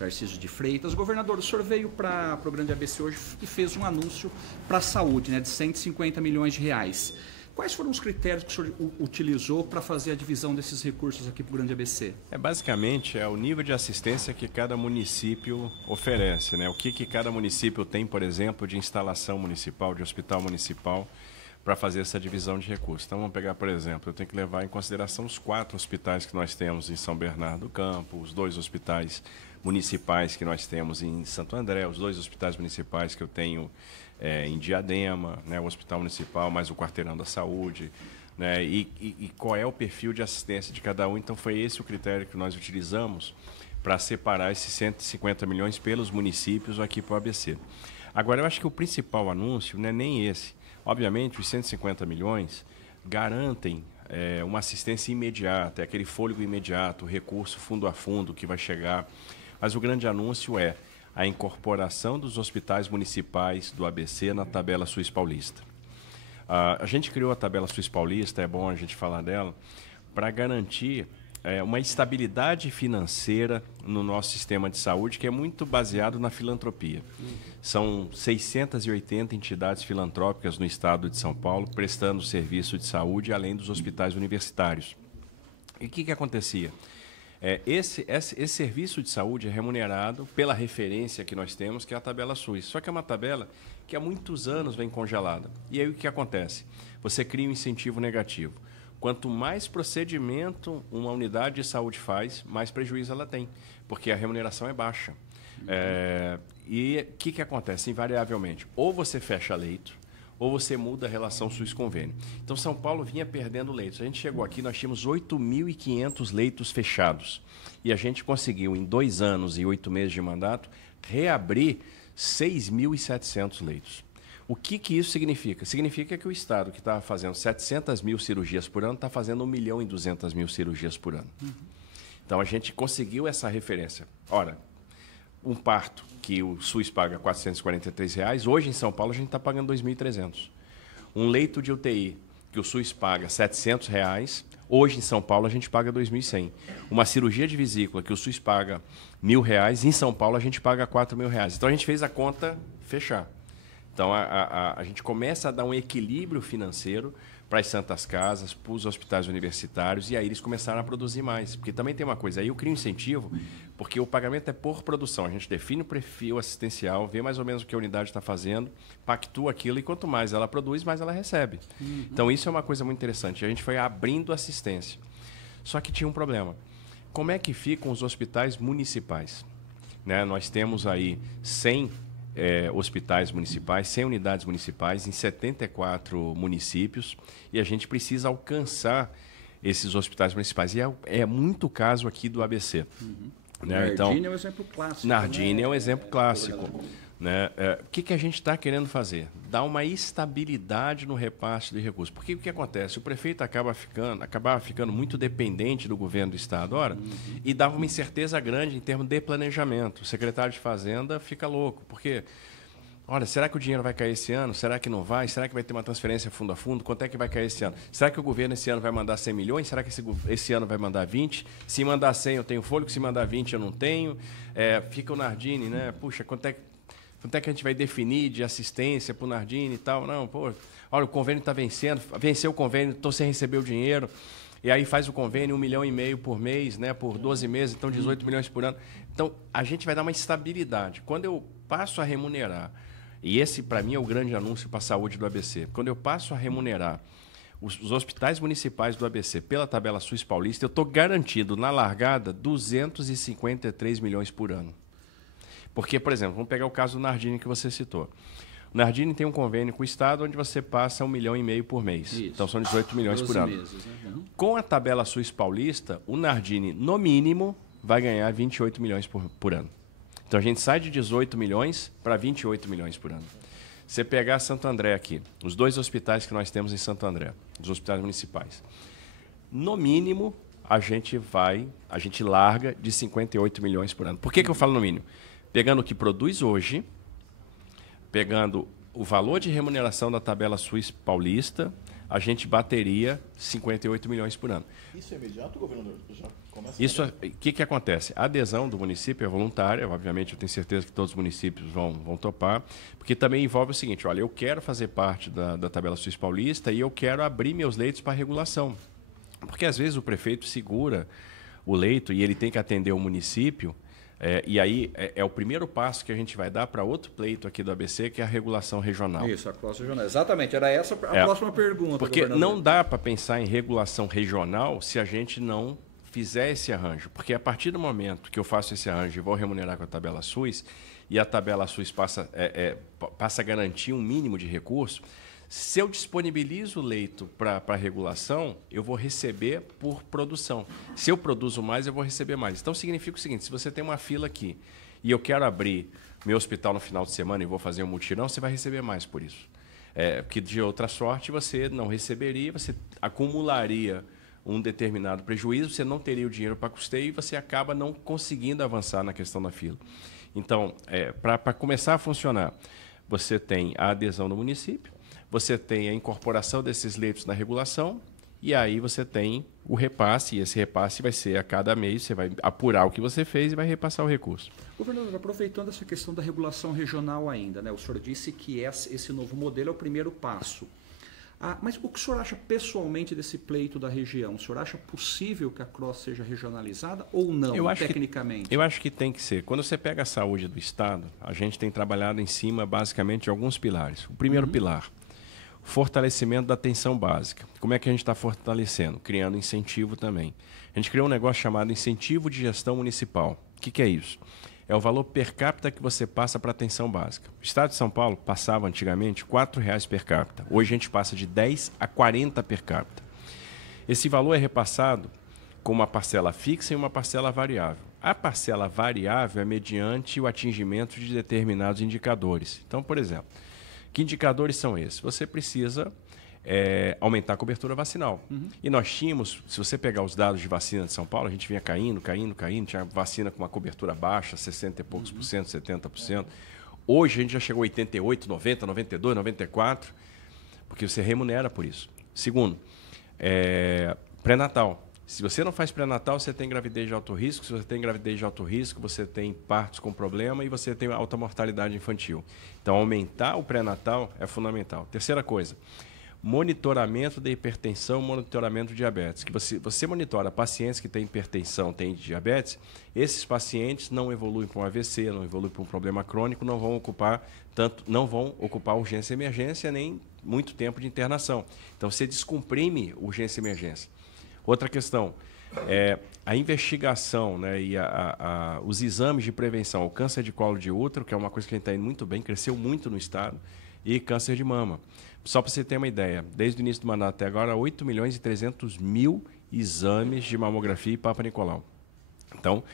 Tarcísio de Freitas. Governador, o senhor veio para o Grande ABC hoje e fez um anúncio para a saúde, né, de 150 milhões de reais. Quais foram os critérios que o senhor utilizou para fazer a divisão desses recursos aqui para o Grande ABC? Basicamente, é o nível de assistência que cada município oferece, né? O que cada município tem, por exemplo, de instalação municipal, de hospital municipal, para fazer essa divisão de recursos. Então, vamos pegar, por exemplo, eu tenho que levar em consideração os 4 hospitais que nós temos em São Bernardo do Campo, os 2 hospitais municipais que nós temos em Santo André, os 2 hospitais municipais que eu tenho em Diadema, né, o Hospital Municipal, mais o Quarteirão da Saúde, né, e qual é o perfil de assistência de cada um. Então, foi esse o critério que nós utilizamos para separar esses 150 milhões pelos municípios aqui para o ABC. Agora, eu acho que o principal anúncio não é nem esse. Obviamente, os 150 milhões garantem uma assistência imediata, aquele fôlego imediato, o recurso fundo a fundo que vai chegar. Mas o grande anúncio é a incorporação dos hospitais municipais do ABC na tabela SUS paulista. A gente criou a tabela SUS paulista, é bom a gente falar dela, para garantir uma estabilidade financeira no nosso sistema de saúde, que é muito baseado na filantropia. São 680 entidades filantrópicas no estado de São Paulo, prestando serviço de saúde, além dos hospitais universitários. E o que acontecia? Esse serviço de saúde é remunerado pela referência que nós temos, que é a tabela SUS. Só que é uma tabela que há muitos anos vem congelada. E aí o que acontece? Você cria um incentivo negativo. Quanto mais procedimento uma unidade de saúde faz, mais prejuízo ela tem, porque a remuneração é baixa. E o que acontece? Invariavelmente, ou você fecha leito, ou você muda a relação SUS-convênio. Então, São Paulo vinha perdendo leitos. A gente chegou aqui, nós tínhamos 8.500 leitos fechados. E a gente conseguiu, em 2 anos e 8 meses de mandato, reabrir 6.700 leitos. O que isso significa? Significa que o Estado, que estava fazendo 700 mil cirurgias por ano, está fazendo 1.200.000 cirurgias por ano. Então, a gente conseguiu essa referência. Ora, um parto que o SUS paga R$ 443, hoje em São Paulo a gente está pagando R$ 2.300. Um leito de UTI que o SUS paga R$ 700, hoje em São Paulo a gente paga R$ 2.100. Uma cirurgia de vesícula que o SUS paga R$ 1.000, em São Paulo a gente paga R$ 4.000. Então a gente fez a conta fechar. Então a gente começa a dar um equilíbrio financeiro para as santas casas, para os hospitais universitários, e aí eles começaram a produzir mais. Porque também tem uma coisa, aí eu crio um incentivo, porque o pagamento é por produção. A gente define o perfil assistencial, vê mais ou menos o que a unidade está fazendo, pactua aquilo, e quanto mais ela produz, mais ela recebe. Então isso é uma coisa muito interessante. A gente foi abrindo assistência. Só que tinha um problema. Como é que ficam os hospitais municipais? Né? Nós temos aí 100 hospitais municipais, 100 unidades municipais em 74 municípios, e a gente precisa alcançar esses hospitais municipais. E é muito caso aqui do ABC. Né? Nardini é um exemplo clássico. Nardini é um exemplo clássico. Né? O que a gente está querendo fazer? Dar uma estabilidade no repasse de recursos. Porque o que acontece? O prefeito acabava ficando muito dependente do governo do Estado, e dava uma incerteza grande em termos de planejamento. O secretário de Fazenda fica louco, porque, olha, será que o dinheiro vai cair esse ano? Será que não vai? Será que vai ter uma transferência fundo a fundo? Quanto é que vai cair esse ano? Será que o governo esse ano vai mandar 100 milhões? Será que esse ano vai mandar 20? Se mandar 100 eu tenho fôlego, se mandar 20 eu não tenho. Fica o Nardini, né? Puxa, quanto é que a gente vai definir de assistência para o Nardini e tal? Não, pô, olha, o convênio está vencendo, venceu o convênio, estou sem receber o dinheiro. E aí faz o convênio, 1,5 milhão por mês, né, por 12 meses, então 18 milhões por ano. Então, a gente vai dar uma estabilidade. Quando eu passo a remunerar, e esse, para mim, é o grande anúncio para a saúde do ABC, quando eu passo a remunerar os hospitais municipais do ABC pela tabela SUS paulista, eu estou garantido, na largada, 253 milhões por ano. Porque, por exemplo, vamos pegar o caso do Nardini que você citou. O Nardini tem um convênio com o Estado onde você passa 1,5 milhão por mês. Isso. Então são 18 milhões por ano. Meses, né? Com a tabela SUS paulista, o Nardini, no mínimo, vai ganhar 28 milhões por ano. Então a gente sai de 18 milhões para 28 milhões por ano. Você pegar Santo André aqui, os 2 hospitais que nós temos em Santo André, os hospitais municipais, no mínimo, a gente larga de 58 milhões por ano. Por que eu falo no mínimo? Pegando o que produz hoje, pegando o valor de remuneração da tabela SUS paulista, a gente bateria 58 milhões por ano. Isso é imediato, governador? Já começa Isso, o que acontece? A adesão do município é voluntária, obviamente eu tenho certeza que todos os municípios vão topar, porque também envolve o seguinte, olha, eu quero fazer parte da tabela Suíça Paulista e eu quero abrir meus leitos para regulação. Porque às vezes o prefeito segura o leito e ele tem que atender o município, e aí é o primeiro passo que a gente vai dar para outro pleito aqui do ABC, que é a regulação regional. Isso, a cross regional. Exatamente, era essa a próxima pergunta. Porque não dá para pensar em regulação regional se a gente não fizer esse arranjo. Porque a partir do momento que eu faço esse arranjo e vou remunerar com a tabela SUS, e a tabela SUS passa a garantir um mínimo de recurso, se eu disponibilizo o leito para regulação, eu vou receber por produção. Se eu produzo mais, eu vou receber mais. Então, significa o seguinte, se você tem uma fila aqui e eu quero abrir meu hospital no final de semana e vou fazer um mutirão, você vai receber mais por isso. Porque, de outra sorte, você não receberia, você acumularia um determinado prejuízo, você não teria o dinheiro para custeio e você acaba não conseguindo avançar na questão da fila. Então, para começar a funcionar, você tem a adesão do município, você tem a incorporação desses leitos na regulação e aí você tem o repasse, e esse repasse vai ser a cada mês, você vai apurar o que você fez e vai repassar o recurso. Governador, aproveitando essa questão da regulação regional ainda, né? O senhor disse que esse novo modelo é o primeiro passo. Mas o que o senhor acha pessoalmente desse pleito da região? O senhor acha possível que a cross seja regionalizada ou não, tecnicamente? Eu acho que tem que ser. Quando você pega a saúde do Estado, a gente tem trabalhado em cima, basicamente, de alguns pilares. O primeiro pilar, fortalecimento da atenção básica. Como é que a gente está fortalecendo? Criando incentivo também. A gente criou um negócio chamado Incentivo de Gestão Municipal. O que é isso? É o valor per capita que você passa para a atenção básica. O Estado de São Paulo passava antigamente R$ 4,00 per capita. Hoje a gente passa de 10 a 40 per capita. Esse valor é repassado com uma parcela fixa e uma parcela variável. A parcela variável é mediante o atingimento de determinados indicadores. Então, por exemplo, que indicadores são esses? Você precisa aumentar a cobertura vacinal. E nós tínhamos, se você pegar os dados de vacina de São Paulo, a gente vinha caindo, tinha vacina com uma cobertura baixa, 60 e poucos por cento, 70%. Hoje a gente já chegou a 88, 90, 92, 94, porque você remunera por isso. Segundo, pré-natal. Se você não faz pré-natal, você tem gravidez de alto risco. Se você tem gravidez de alto risco, você tem partos com problema e você tem alta mortalidade infantil. Então, aumentar o pré-natal é fundamental. Terceira coisa, monitoramento da hipertensão, monitoramento de diabetes. Que você monitora pacientes que têm hipertensão, têm diabetes, esses pacientes não evoluem para um AVC, não evoluem para um problema crônico, não vão ocupar urgência e emergência, nem muito tempo de internação. Então, você descomprime urgência e emergência. Outra questão, a investigação, né, e os exames de prevenção, o câncer de colo de útero, que é uma coisa que a gente está indo muito bem, cresceu muito no estado, e câncer de mama. Só para você ter uma ideia, desde o início do mandato até agora, 8.300.000 exames de mamografia e Papa Nicolau. Então,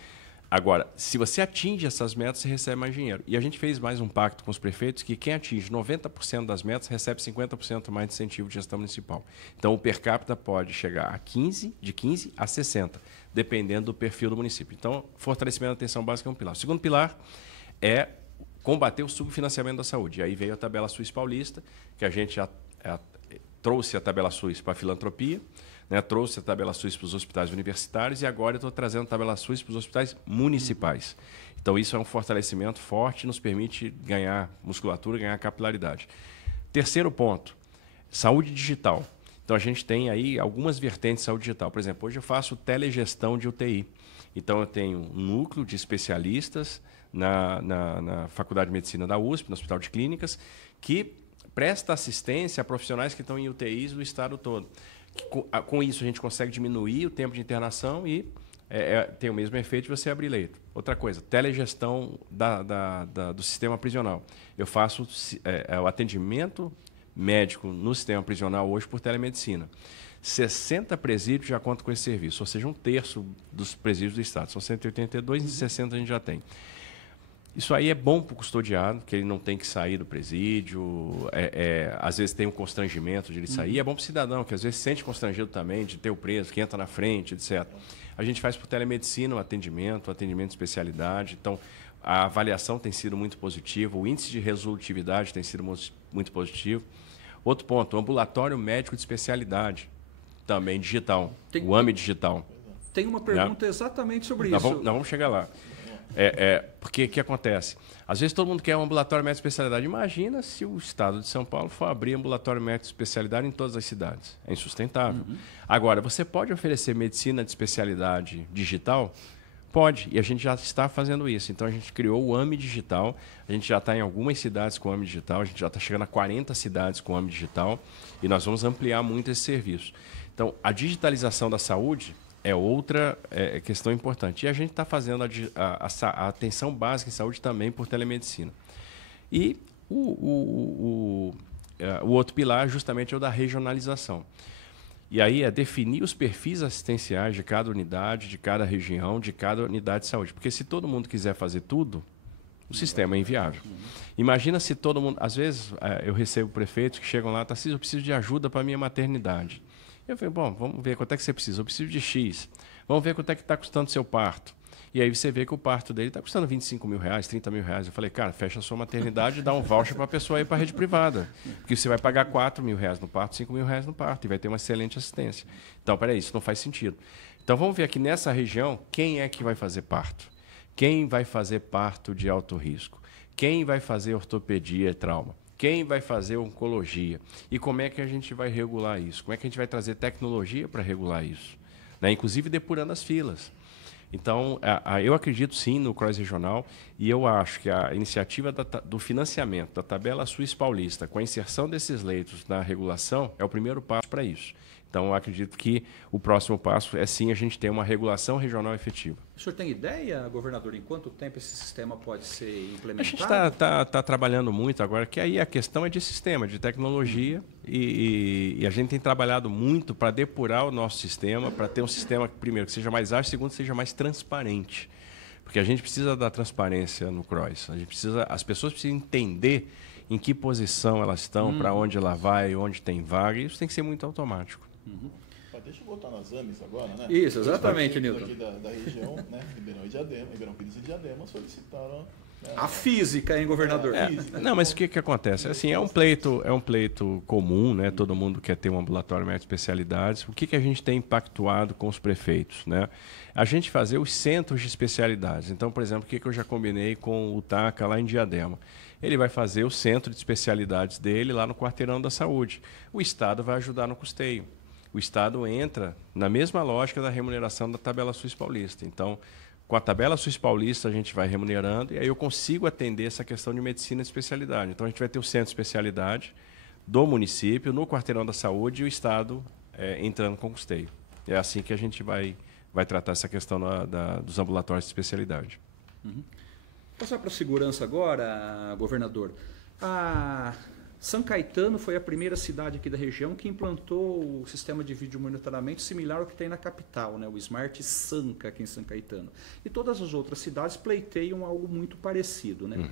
agora, se você atinge essas metas, você recebe mais dinheiro. E a gente fez mais um pacto com os prefeitos que quem atinge 90% das metas recebe 50% mais de incentivo de gestão municipal. Então, o per capita pode chegar a de 15 a 60, dependendo do perfil do município. Então, fortalecimento da atenção básica é um pilar. O segundo pilar é combater o subfinanciamento da saúde. E aí veio a tabela SUS paulista, que a gente trouxe a tabela SUS para a filantropia, né, trouxe a tabela SUS para os hospitais universitários e agora eu estou trazendo a tabela SUS para os hospitais municipais. Então, isso é um fortalecimento forte, nos permite ganhar musculatura, ganhar capilaridade. Terceiro ponto, saúde digital. Então, a gente tem aí algumas vertentes de saúde digital. Por exemplo, hoje eu faço telegestão de UTI. Então, eu tenho um núcleo de especialistas na Faculdade de Medicina da USP, no Hospital de Clínicas, que presta assistência a profissionais que estão em UTIs do estado todo. Com isso, a gente consegue diminuir o tempo de internação e tem o mesmo efeito de você abrir leito. Outra coisa, telegestão do sistema prisional. Eu faço o atendimento médico no sistema prisional hoje por telemedicina. 60 presídios já contam com esse serviço, ou seja, 1/3 dos presídios do estado. São 182 e 60 a gente já tem. Isso aí é bom para o custodiado, que ele não tem que sair do presídio, às vezes tem um constrangimento de ele sair. É bom para o cidadão, que às vezes se sente constrangido também de ter o preso, que entra na frente, etc. A gente faz por telemedicina o atendimento de especialidade. Então, a avaliação tem sido muito positiva, o índice de resolutividade tem sido muito positivo. Outro ponto, ambulatório médico de especialidade, também digital, o AME digital. Tem uma pergunta exatamente sobre isso. Nós vamos chegar lá. Porque o que acontece? Às vezes todo mundo quer um ambulatório médico de especialidade. Imagina se o Estado de São Paulo for abrir ambulatório médico de especialidade em todas as cidades. É insustentável. Agora, você pode oferecer medicina de especialidade digital? Pode, e a gente já está fazendo isso. Então, a gente criou o AME Digital, a gente já está em algumas cidades com o AME Digital, a gente já está chegando a 40 cidades com o AME Digital, e nós vamos ampliar muito esse serviço. Então, a digitalização da saúde é outra questão importante. E a gente está fazendo a atenção básica em saúde também por telemedicina. E o outro pilar justamente é o da regionalização. E aí é definir os perfis assistenciais de cada unidade, de cada região, de cada unidade de saúde. Porque se todo mundo quiser fazer tudo, o sistema é inviável. Imagina se todo mundo... Às vezes eu recebo prefeitos que chegam lá, Tarcísio, eu preciso de ajuda para a minha maternidade. Eu falei, bom, vamos ver quanto é que você precisa. Eu preciso de X. Vamos ver quanto é que está custando o seu parto. E aí você vê que o parto dele está custando 25 mil reais, 30 mil reais. Eu falei, cara, fecha a sua maternidade e dá um voucher para a pessoa ir para a rede privada. Porque você vai pagar 4 mil reais no parto, 5 mil reais no parto. E vai ter uma excelente assistência. Então, peraí, isso não faz sentido. Então, vamos ver aqui nessa região, quem é que vai fazer parto? Quem vai fazer parto de alto risco? Quem vai fazer ortopedia e trauma? Quem vai fazer oncologia? E como é que a gente vai regular isso? Como é que a gente vai trazer tecnologia para regular isso? Né? Inclusive depurando as filas. Então, eu acredito sim no CROSS regional e eu acho que a iniciativa do financiamento da tabela SUS paulista com a inserção desses leitos na regulação é o primeiro passo para isso. Então, eu acredito que o próximo passo é sim a gente ter uma regulação regional efetiva. O senhor tem ideia, governador, em quanto tempo esse sistema pode ser implementado? A gente está trabalhando muito agora, que aí a questão é de sistema, de tecnologia, e a gente tem trabalhado muito para depurar o nosso sistema, para ter um sistema, primeiro, que seja mais ágil, segundo, que seja mais transparente. Porque a gente precisa da transparência no CROSS. As pessoas precisam entender em que posição elas estão, para onde ela vai, onde tem vaga, e isso tem que ser muito automático. Deixa eu voltar nas AMES agora, né? Isso, exatamente, Nilton. Aqui da região, né? Ribeirão Pires e Diadema solicitaram... Né, a física, hein, governador? Não, mas o que acontece? Assim, é um pleito comum, né? Todo mundo quer ter um ambulatório médico de especialidades. O que a gente tem impactuado com os prefeitos, né? A gente fazer os centros de especialidades. Então, por exemplo, o que eu já combinei com o TACA lá em Diadema? Ele vai fazer o centro de especialidades dele lá no Quarteirão da Saúde. O Estado vai ajudar no custeio. O Estado entra na mesma lógica da remuneração da tabela SUS paulista. Então, com a tabela SUS paulista, a gente vai remunerando e aí eu consigo atender essa questão de medicina de especialidade. Então, a gente vai ter o centro de especialidade do município, no Quarteirão da Saúde, e o Estado entrando com custeio. É assim que a gente vai tratar essa questão dos ambulatórios de especialidade. Passar para a segurança agora, governador. São Caetano foi a primeira cidade aqui da região que implantou o sistema de vídeo monitoramento similar ao que tem na capital, né? O Smart Sanca aqui em São Caetano. E todas as outras cidades pleiteiam algo muito parecido, né?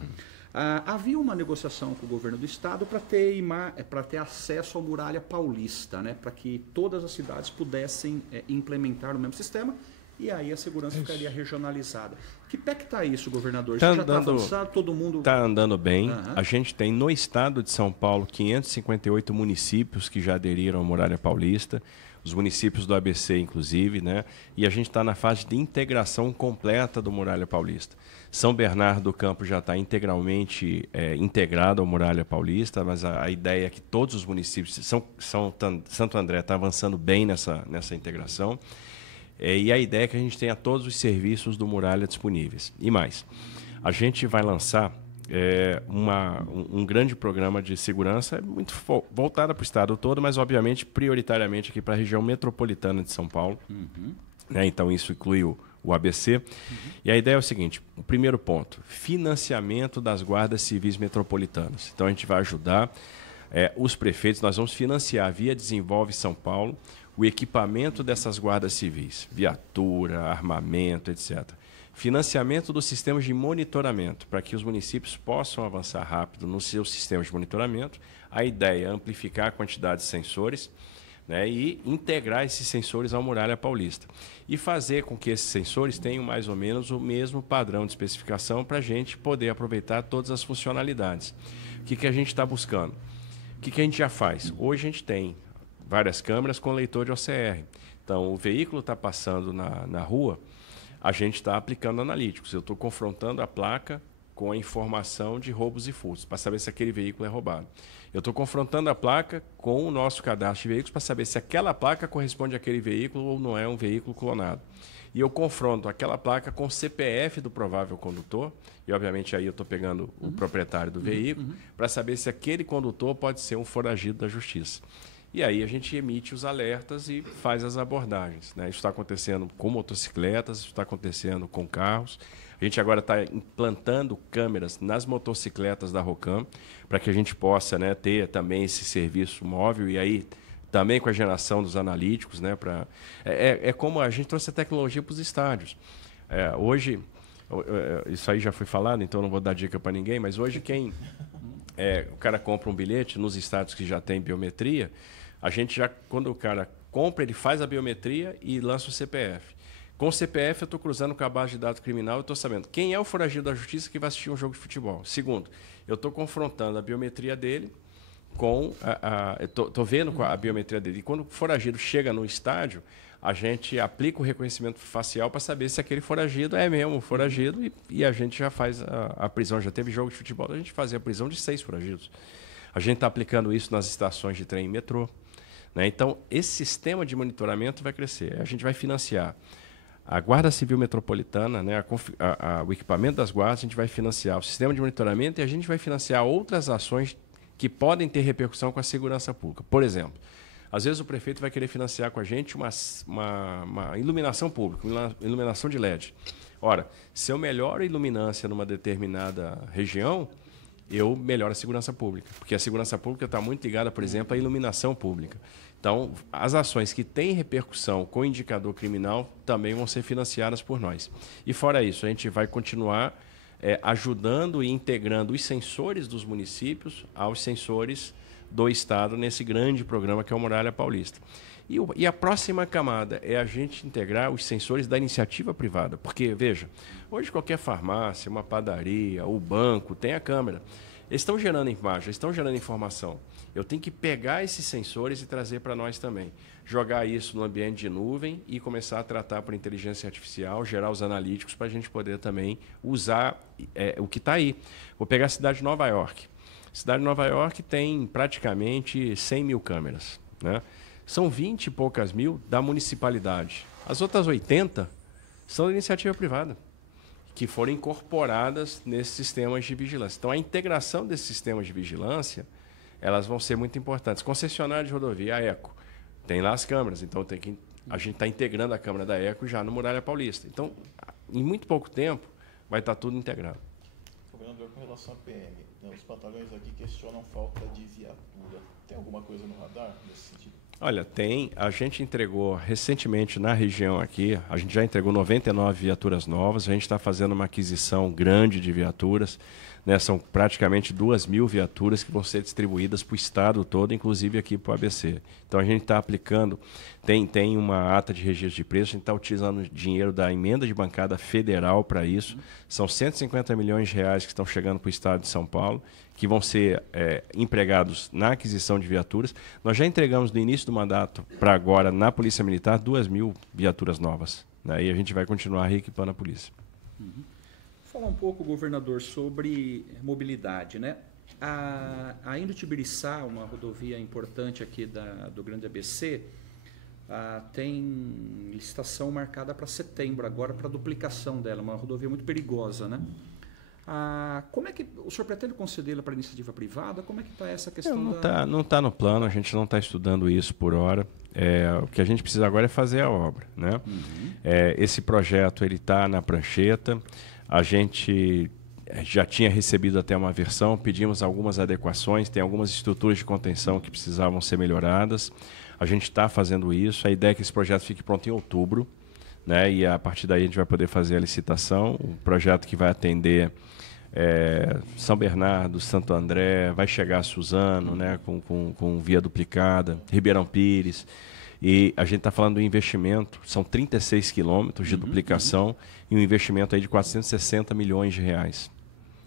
Havia uma negociação com o governo do estado para ter acesso à muralha paulista, né? Para que todas as cidades pudessem implementar o mesmo sistema. E aí a segurança ficaria regionalizada. Que pé que está isso, governador? Já está avançado, todo mundo... Está andando bem. A gente tem no estado de São Paulo 558 municípios que já aderiram à Muralha Paulista, os municípios do ABC, inclusive, né? E a gente está na fase de integração completa do Muralha Paulista. São Bernardo do Campo já está integralmente integrado à Muralha Paulista, mas a ideia é que todos os municípios... Santo André está avançando bem nessa integração. E a ideia é que a gente tenha todos os serviços do Muralha disponíveis. E mais, a gente vai lançar um grande programa de segurança muito voltado para o estado todo, mas obviamente prioritariamente aqui para a região metropolitana de São Paulo. Né? Então isso inclui o ABC. E a ideia é o seguinte, o primeiro ponto, financiamento das guardas civis metropolitanas. Então a gente vai ajudar os prefeitos, nós vamos financiar via Desenvolve São Paulo o equipamento dessas guardas civis, viatura, armamento, etc. Financiamento dos sistemas de monitoramento, para que os municípios possam avançar rápido nos seus sistemas de monitoramento. A ideia é amplificar a quantidade de sensores, né, e integrar esses sensores ao Muralha Paulista. E fazer com que esses sensores tenham mais ou menos o mesmo padrão de especificação para a gente poder aproveitar todas as funcionalidades. O que a gente está buscando? que a gente já faz? Hoje a gente tem várias câmeras com leitor de OCR. Então, o veículo está passando na rua, a gente está aplicando analíticos. Eu estou confrontando a placa com a informação de roubos e furtos, para saber se aquele veículo é roubado. Eu estou confrontando a placa com o nosso cadastro de veículos para saber se aquela placa corresponde àquele veículo ou não é um veículo clonado. E eu confronto aquela placa com o CPF do provável condutor, e obviamente aí eu estou pegando o proprietário do veículo, para saber se aquele condutor pode ser um foragido da justiça. E aí a gente emite os alertas e faz as abordagens, né? Isso está acontecendo com motocicletas, isso está acontecendo com carros. A gente agora está implantando câmeras nas motocicletas da Rocam, para que a gente possa, né, ter também esse serviço móvel e aí também com a geração dos analíticos, né, é como a gente trouxe a tecnologia para os estádios. Hoje, isso aí já foi falado, então não vou dar dica para ninguém, mas hoje o cara compra um bilhete nos estádios que já tem biometria, a gente já, quando o cara compra, ele faz a biometria e lança o CPF. Com o CPF, eu estou cruzando com a base de dados criminal, eu estou sabendo quem é o foragido da justiça que vai assistir um jogo de futebol. Segundo, eu estou confrontando a biometria dele com estou vendo a biometria dele. E quando o foragido chega no estádio, a gente aplica o reconhecimento facial para saber se aquele foragido é mesmo foragido e a gente já faz a prisão. Já teve jogo de futebol, a gente fazia a prisão de 6 foragidos. A gente está aplicando isso nas estações de trem e metrô, né? Então, esse sistema de monitoramento vai crescer. A gente vai financiar a Guarda Civil Metropolitana, né, o equipamento das guardas, a gente vai financiar o sistema de monitoramento e a gente vai financiar outras ações que podem ter repercussão com a segurança pública. Por exemplo, às vezes o prefeito vai querer financiar com a gente uma iluminação pública, uma iluminação de LED. Ora, se eu melhoro a iluminância numa determinada região, eu melhoro a segurança pública, porque a segurança pública está muito ligada, por exemplo, à iluminação pública. Então, as ações que têm repercussão com o indicador criminal também vão ser financiadas por nós. E fora isso, a gente vai continuar ajudando e integrando os sensores dos municípios aos sensores do Estado nesse grande programa que é o Muralha Paulista. E a próxima camada é a gente integrar os sensores da iniciativa privada. Porque, veja, hoje qualquer farmácia, uma padaria, o banco tem a câmera. Eles estão gerando imagem, estão gerando informação. Eu tenho que pegar esses sensores e trazer para nós também. Jogar isso no ambiente de nuvem e começar a tratar por inteligência artificial, gerar os analíticos para a gente poder também usar o que está aí. Vou pegar a cidade de Nova York. A cidade de Nova York tem praticamente 100 mil câmeras, né? São 20 e poucas mil da municipalidade. As outras 80 são da iniciativa privada, que foram incorporadas nesses sistemas de vigilância. Então, a integração desses sistemas de vigilância, elas vão ser muito importantes. Concessionária de rodovia, a ECO, tem lá as câmeras, então a gente está integrando a câmera da ECO já no Muralha Paulista. Então, em muito pouco tempo, vai estar tudo integrado. Governador, com relação à PM, né, os batalhões aqui questionam falta de viatura. Tem alguma coisa no radar nesse sentido? Olha, tem. A gente entregou recentemente na região aqui, a gente já entregou 99 viaturas novas, a gente está fazendo uma aquisição grande de viaturas, né? São praticamente 2.000 viaturas que vão ser distribuídas para o estado todo, inclusive aqui para o ABC. Então a gente está aplicando, tem uma ata de registro de preço, a gente está utilizando dinheiro da emenda de bancada federal para isso. São 150 milhões de reais que estão chegando para o estado de São Paulo, que vão ser empregados na aquisição de viaturas. Nós já entregamos no início do mandato para agora na Polícia Militar 2.000 viaturas novas, né? E a gente vai continuar reequipando a polícia. Falar um pouco, governador, sobre mobilidade, né? A Indo-Tibiriçá, uma rodovia importante aqui do Grande ABC, tem licitação marcada para setembro, agora para duplicação dela, uma rodovia muito perigosa, né? Como é que o senhor pretende concedê-la para iniciativa privada? Como é que está essa questão? Não está no plano, a gente não está estudando isso por hora. O que a gente precisa agora é fazer a obra, né? Esse projeto está na prancheta, a gente já tinha recebido até uma versão, pedimos algumas adequações, tem algumas estruturas de contenção que precisavam ser melhoradas. A gente está fazendo isso, a ideia é que esse projeto fique pronto em outubro, né? E a partir daí a gente vai poder fazer a licitação, um projeto que vai atender São Bernardo, Santo André, vai chegar a Suzano, né? com via duplicada, Ribeirão Pires. E a gente está falando do investimento, são 36 quilômetros de duplicação e um investimento aí de 460 milhões de reais.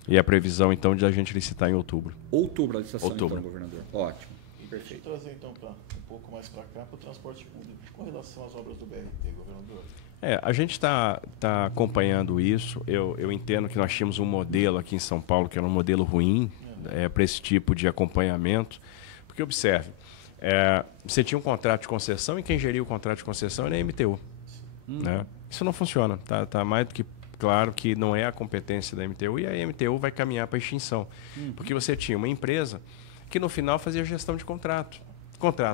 E a previsão, então, de a gente licitar em outubro. Outubro a licitação, Outubro. então, governador. Ótimo. E deixa eu trazer então um pouco mais para cá, para o transporte público, com relação às obras do BRT, governador. A gente está acompanhando isso. Eu entendo que nós tínhamos um modelo aqui em São Paulo que era um modelo ruim para esse tipo de acompanhamento. Porque, observe, você tinha um contrato de concessão e quem geria o contrato de concessão era a MTU. Né? Isso não funciona. Tá mais do que claro que não é a competência da MTU e a MTU vai caminhar para a extinção. Porque você tinha uma empresa que no final fazia gestão de contratos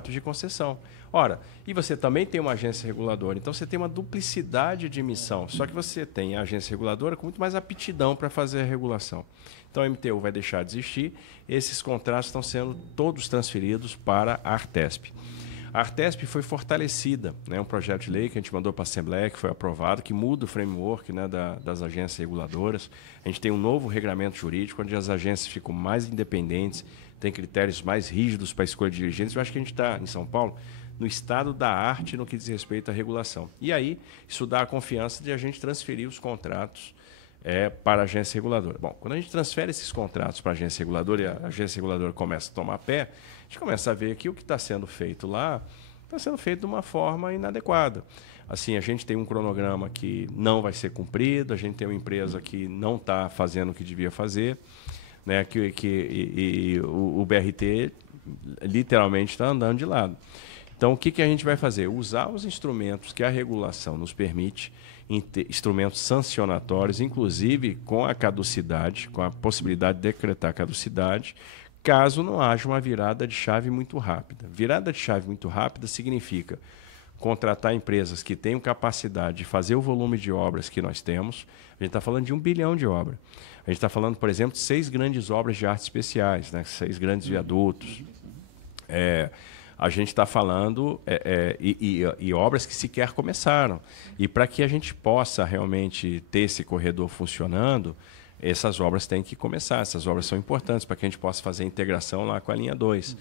de concessão. Ora, e você também tem uma agência reguladora, então você tem uma duplicidade de missão, só que você tem a agência reguladora com muito mais aptidão para fazer a regulação. Então a MTU vai deixar de existir, esses contratos estão sendo todos transferidos para a Artesp. A Artesp foi fortalecida, né, um projeto de lei que a gente mandou para a Assembleia, que foi aprovado, que muda o framework, né, das agências reguladoras. A gente tem um novo regulamento jurídico, onde as agências ficam mais independentes, tem critérios mais rígidos para a escolha de dirigentes. Eu acho que a gente está, em São Paulo, no estado da arte no que diz respeito à regulação. E aí, isso dá a confiança de a gente transferir os contratos para a agência reguladora. Bom, quando a gente transfere esses contratos para a agência reguladora e a agência reguladora começa a tomar pé, a gente começa a ver que o que está sendo feito lá está sendo feito de uma forma inadequada. Assim, a gente tem um cronograma que não vai ser cumprido, a gente tem uma empresa que não está fazendo o que devia fazer, né, o BRT literalmente está andando de lado. Então, o que a gente vai fazer? Usar os instrumentos que a regulação nos permite, instrumentos sancionatórios, inclusive com a caducidade, com a possibilidade de decretar caducidade, caso não haja uma virada de chave muito rápida. Virada de chave muito rápida significa contratar empresas que tenham capacidade de fazer o volume de obras que nós temos. A gente está falando de 1 bilhão de obras. A gente está falando, por exemplo, de 6 grandes obras de artes especiais, né? 6 grandes viadutos. A gente está falando e obras que sequer começaram. E para que a gente possa realmente ter esse corredor funcionando, essas obras têm que começar. Essas obras são importantes para que a gente possa fazer a integração lá com a linha 2.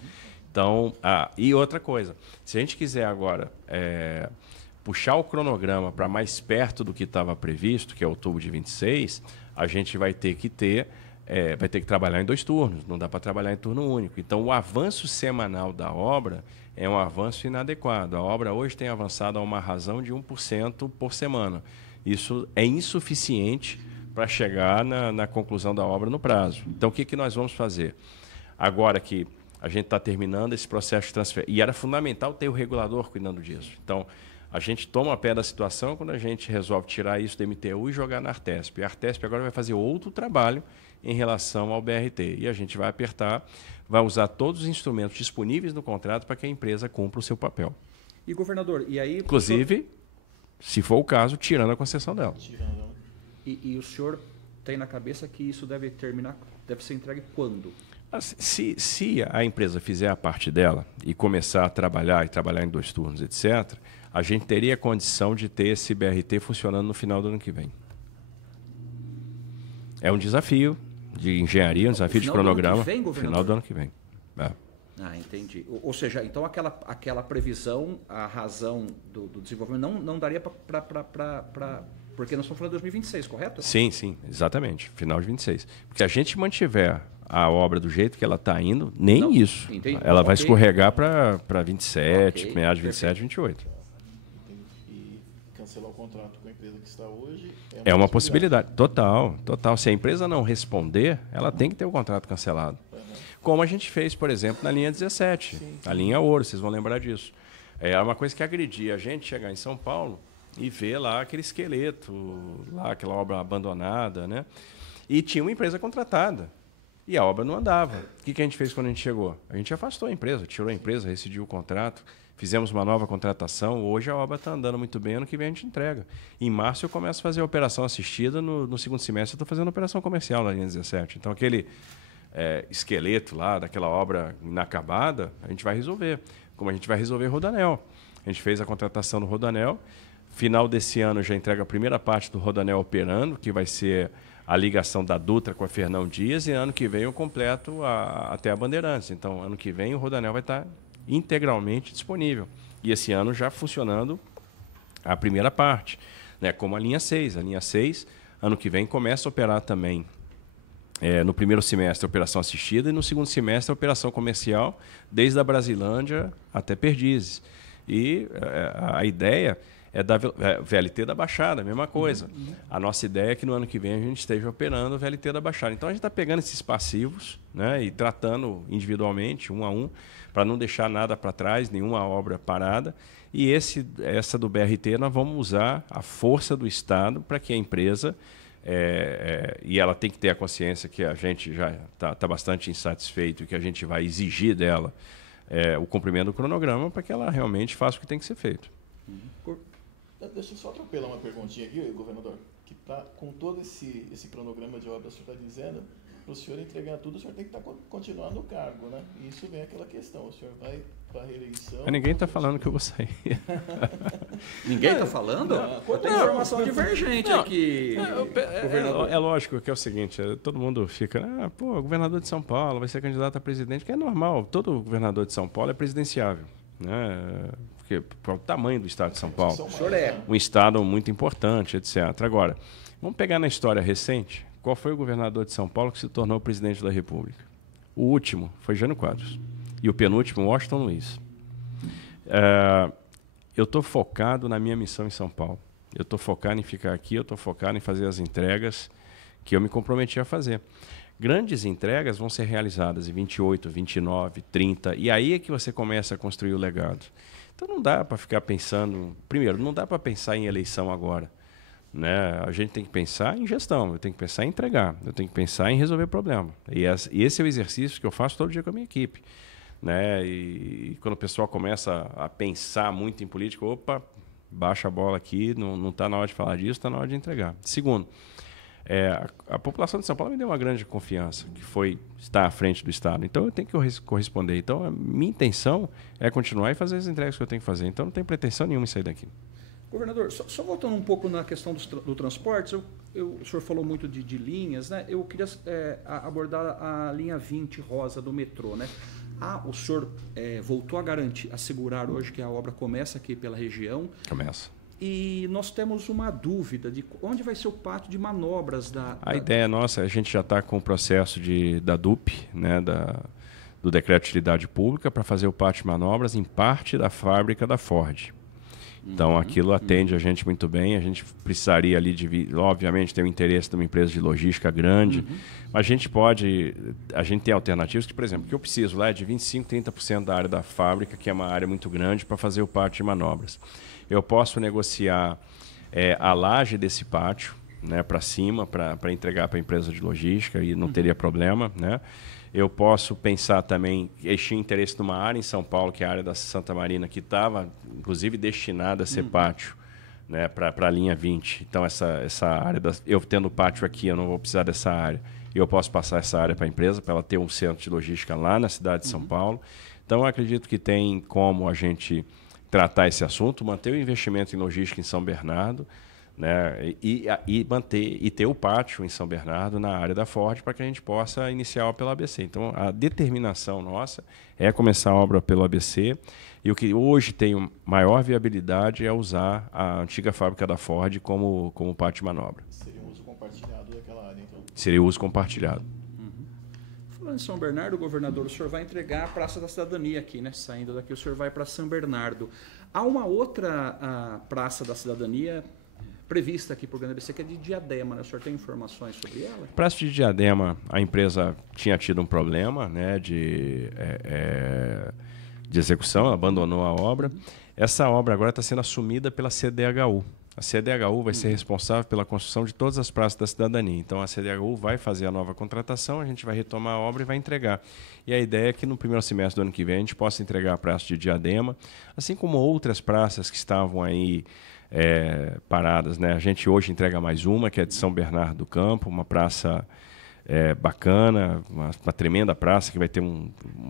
Então, e outra coisa, se a gente quiser agora puxar o cronograma para mais perto do que estava previsto, que é outubro de 26, a gente vai ter que trabalhar em 2 turnos, não dá para trabalhar em turno único. Então, o avanço semanal da obra é um avanço inadequado. A obra hoje tem avançado a uma razão de 1% por semana. Isso é insuficiente para chegar na conclusão da obra no prazo. Então, o que nós vamos fazer? Agora que a gente está terminando esse processo de transfer, e era fundamental ter o regulador cuidando disso. Então, a gente toma pé da situação quando a gente resolve tirar isso do MTU e jogar na Artesp. A Artesp agora vai fazer outro trabalho em relação ao BRT. E a gente vai apertar, vai usar todos os instrumentos disponíveis no contrato para que a empresa cumpra o seu papel. E, governador, e aí... Inclusive, se for o caso, tirando a concessão dela. E o senhor tem na cabeça que isso deve ser entregue quando? Se a empresa fizer a parte dela e começar a trabalhar em 2 turnos, etc., a gente teria a condição de ter esse BRT funcionando no final do ano que vem. É um desafio de engenharia, um desafio de cronograma. Final do ano que vem. Entendi. Ou seja, então aquela previsão, a razão do desenvolvimento não daria para... Porque nós estamos falando de 2026, correto? Sim, exatamente. Final de 26. Porque a gente mantiver a obra do jeito que ela está indo, isso. Entendi. Ela vai escorregar para 27, meados de 27, 28. E cancelar o contrato com a empresa que está hoje é uma possibilidade. Total. Se a empresa não responder, ela tem que ter o contrato cancelado. Como a gente fez, por exemplo, na linha 17, a linha Ouro, vocês vão lembrar disso. É uma coisa que agredia a gente chegar em São Paulo e ver lá aquele esqueleto, lá aquela obra abandonada, né? E tinha uma empresa contratada. E a obra não andava. O que a gente fez quando a gente chegou? A gente afastou a empresa, tirou a empresa, rescindiu o contrato, fizemos uma nova contratação. Hoje a obra está andando muito bem, ano que vem a gente entrega. Em março eu começo a fazer a operação assistida, no segundo semestre eu estou fazendo a operação comercial na linha 17. Então aquele esqueleto lá, daquela obra inacabada, a gente vai resolver. Como a gente vai resolver Rodanel. A gente fez a contratação do Rodanel. Final desse ano já entrega a primeira parte do Rodanel operando, que vai ser a ligação da Dutra com a Fernão Dias, e ano que vem eu completo até a Bandeirantes. Então, ano que vem o Rodanel vai estar integralmente disponível. E esse ano já funcionando a primeira parte, né, como a linha 6. A linha 6, ano que vem, começa a operar também No primeiro semestre, a operação assistida, e no segundo semestre, a operação comercial, desde a Brasilândia até Perdizes. E a ideia é da VLT da Baixada, a mesma coisa. A nossa ideia é que no ano que vem a gente esteja operando a VLT da Baixada. Então, a gente está pegando esses passivos, né, e tratando individualmente, um a um, para não deixar nada para trás, nenhuma obra parada. E essa do BRT, nós vamos usar a força do Estado para que a empresa... e ela tem que ter a consciência que a gente já está bastante insatisfeito e que a gente vai exigir dela o cumprimento do cronograma para que ela realmente faça o que tem que ser feito. Deixa eu só atropelar uma perguntinha aqui, governador. Que com todo esse cronograma de obras que o senhor está dizendo, para o senhor entregar tudo, o senhor tem que continuar no cargo, né? E isso vem aquela questão, o senhor vai para a reeleição... Mas ninguém está falando que eu vou sair. Ninguém está falando? Tem informação divergente aqui, governador. É lógico que é o seguinte, todo mundo fica, governador de São Paulo vai ser candidato a presidente, que é normal, todo governador de São Paulo é presidenciável, né? Porque o tamanho do estado de São Paulo, um estado muito importante, etc. Agora, vamos pegar na história recente, qual foi o governador de São Paulo que se tornou presidente da República? O último foi Jânio Quadros. E o penúltimo, Washington Luiz. Eu estou focado na minha missão em São Paulo. Eu estou focado em ficar aqui, eu estou focado em fazer as entregas que eu me comprometi a fazer. Grandes entregas vão ser realizadas em 28, 29, 30, e aí é que você começa a construir o legado. Então não dá para ficar pensando... Primeiro, não dá para pensar em eleição agora, né? A gente tem que pensar em gestão, eu tenho que pensar em entregar, eu tenho que pensar em resolver problema. E esse é o exercício que eu faço todo dia com a minha equipe, né? E quando o pessoal começa a pensar muito em política, opa, baixa a bola aqui, não está na hora de falar disso, está na hora de entregar. Segundo, a população de São Paulo me deu uma grande confiança, que foi estar à frente do Estado. Então, eu tenho que corresponder. Então, a minha intenção é continuar e fazer as entregas que eu tenho que fazer. Então, não tenho pretensão nenhuma em sair daqui. Governador, só voltando um pouco na questão do transporte, o senhor falou muito de linhas, né? Eu queria abordar a linha 20 rosa do metrô, né? O senhor voltou a assegurar hoje que a obra começa aqui pela região. Começa. E nós temos uma dúvida de onde vai ser o pátio de manobras A ideia nossa, a gente já está com o processo da DUP, né, do Decreto de Utilidade Pública, para fazer o pátio de manobras em parte da fábrica da Ford. Então, aquilo atende a gente muito bem. A gente precisaria ali, obviamente, ter o interesse de uma empresa de logística grande. Mas a gente tem alternativas que, por exemplo, o que eu preciso lá é de 25%, 30% da área da fábrica, que é uma área muito grande, para fazer o pátio de manobras. Eu posso negociar a laje desse pátio, né, para cima, para entregar para a empresa de logística, e não teria problema, né? Eu posso pensar também, tinha interesse numa área em São Paulo, que é a área da Santa Marina, que estava, inclusive, destinada a ser pátio, né, para a linha 20. Então, essa área, eu tendo pátio aqui, eu não vou precisar dessa área. E eu posso passar essa área para a empresa, para ela ter um centro de logística lá na cidade de São Paulo. Então, eu acredito que tem como a gente tratar esse assunto, manter o investimento em logística em São Bernardo, né, e ter o pátio em São Bernardo na área da Ford para que a gente possa iniciar a obra pelo ABC. Então, a determinação nossa é começar a obra pelo ABC, e o que hoje tem maior viabilidade é usar a antiga fábrica da Ford como pátio de manobra. Seria um uso compartilhado daquela área, então? Seria uso compartilhado. Falando em São Bernardo, governador, o senhor vai entregar a Praça da Cidadania aqui, né? Saindo daqui, o senhor vai para São Bernardo. Há uma outra Praça da Cidadania prevista aqui para o Grande ABC, que é de Diadema, né? O senhor tem informações sobre ela? Praça de Diadema, a empresa tinha tido um problema, né, de execução, ela abandonou a obra. Essa obra agora está sendo assumida pela CDHU. A CDHU vai ser responsável pela construção de todas as praças da cidadania. Então, a CDHU vai fazer a nova contratação, a gente vai retomar a obra e vai entregar. E a ideia é que no primeiro semestre do ano que vem a gente possa entregar a Praça de Diadema, assim como outras praças que estavam aí paradas, né? A gente hoje entrega mais uma, que é de São Bernardo do Campo, uma praça bacana, uma tremenda praça que vai ter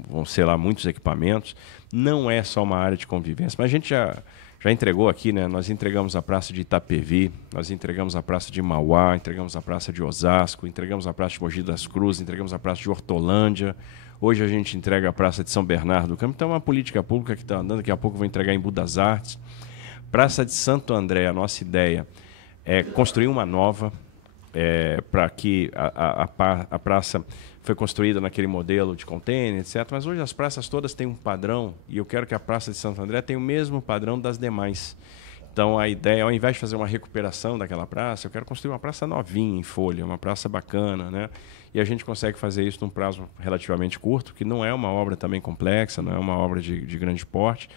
vão ser lá muitos equipamentos. Não é só uma área de convivência, mas a gente já entregou aqui, né? Nós entregamos a praça de Itapevi, nós entregamos a praça de Mauá, entregamos a praça de Osasco, entregamos a praça de Mogi das Cruzes, entregamos a praça de Hortolândia. Hoje a gente entrega a praça de São Bernardo do Campo. Então é uma política pública que está andando, daqui a pouco eu vou entregar em Budas Artes. Praça de Santo André, a nossa ideia é construir uma nova, para que a praça foi construída naquele modelo de container, etc. Mas hoje as praças todas têm um padrão e eu quero que a Praça de Santo André tenha o mesmo padrão das demais. Então, a ideia, ao invés de fazer uma recuperação daquela praça, eu quero construir uma praça novinha, em folha, uma praça bacana, né? E a gente consegue fazer isso num prazo relativamente curto, que não é uma obra também complexa, não é uma obra de grande porte.